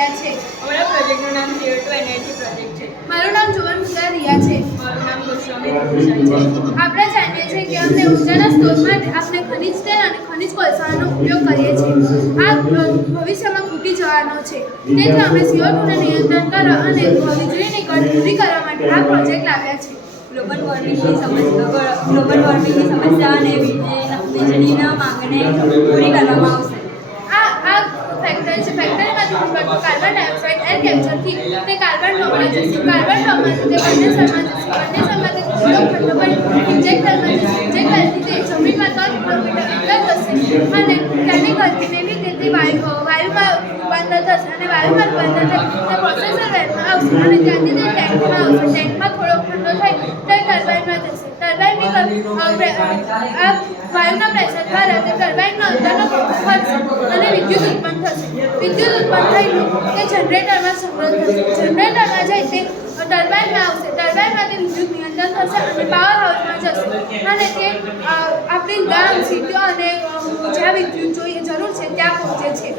લાવ્યા છે? અમારા પ્રોજેક્ટનું નામ CO2 એનર્જી પ્રોજેક્ટ છે. મારું નામ જુવન મુદ્રા રિયા છે. મારું નામ ગોસ્વામી ભૂષણ છે. આપણે જાણીએ છીએ કે અમે ઉર્જાના સ્ત્રોત માટે આપણે ખનિજ તેલ અને ખનિજ કોલસાનો ઉપયોગ કરીએ છીએ. આ ભવિષ્યમાં ખૂટી જવાનો છે. તેથી અમે CO2ને નિયંત્રણ કરવા અને વીજળીની ઘટ પૂરી કરવા માટે આ પ્રોજેક્ટ લાવ્યા છે. ગ્લોબલ વોર્મિંગની સમસ્યા અને વીજળીના માંગને પૂરી કરવામાં આવશે. આ ફેક્ટરી છે. ફેક્ટરીમાંથી નીકળતો કાર્બન ડાયોક્સાઇડ એર કેપ્ચરથી તે કાર્બન ડોમમાં જશે. કાર્બન ડોમમાંથી તે કન્ડેન્સરમાં જશે. કન્ડેન્સરમાંથી થોડો ઠંડો પડી ઇન્જેક્ટરમાં જશે. ઇન્જેક્ટરથી તે જમીનમાં 3 કિલોમીટર અંદર જશે અને તેની ગતિને લીધે તે વાયુમાં રૂપાંતર થશે અને વાયુમાં રૂપાંતર થાય તે પ્રોસેસર વેનમાં આવશે અને ત્યાંથી તે ટેન્કમાં આવશે. ટેન્કમાં થોડો ઠંડો થાય તે ટર્બાઇનમાં જશે. ટર્બાઇનની આ વાયુના પ્રેશર દ્વારા તે ટર્બાઇનનો અંદરનો પંખો ફરશે અને વિદ્યુત ઉત્પન્ન થશે. વિદ્યુત ઉત્પન્ન થઈને તે જનરેટરમાં સંગ્રહ થશે. જનરેટરમાં જઈ તે ટર્બાઇનમાં આવશે. ટર્બાઇનમાંથી વિદ્યુત નિયંત્રણ થશે અને પાવર હાઉસમાં જશે અને તે આપણી ગામ સિટીઓ અને જ્યાં વિદ્યુત જોઈએ જરૂર છે ત્યાં પહોંચે છે.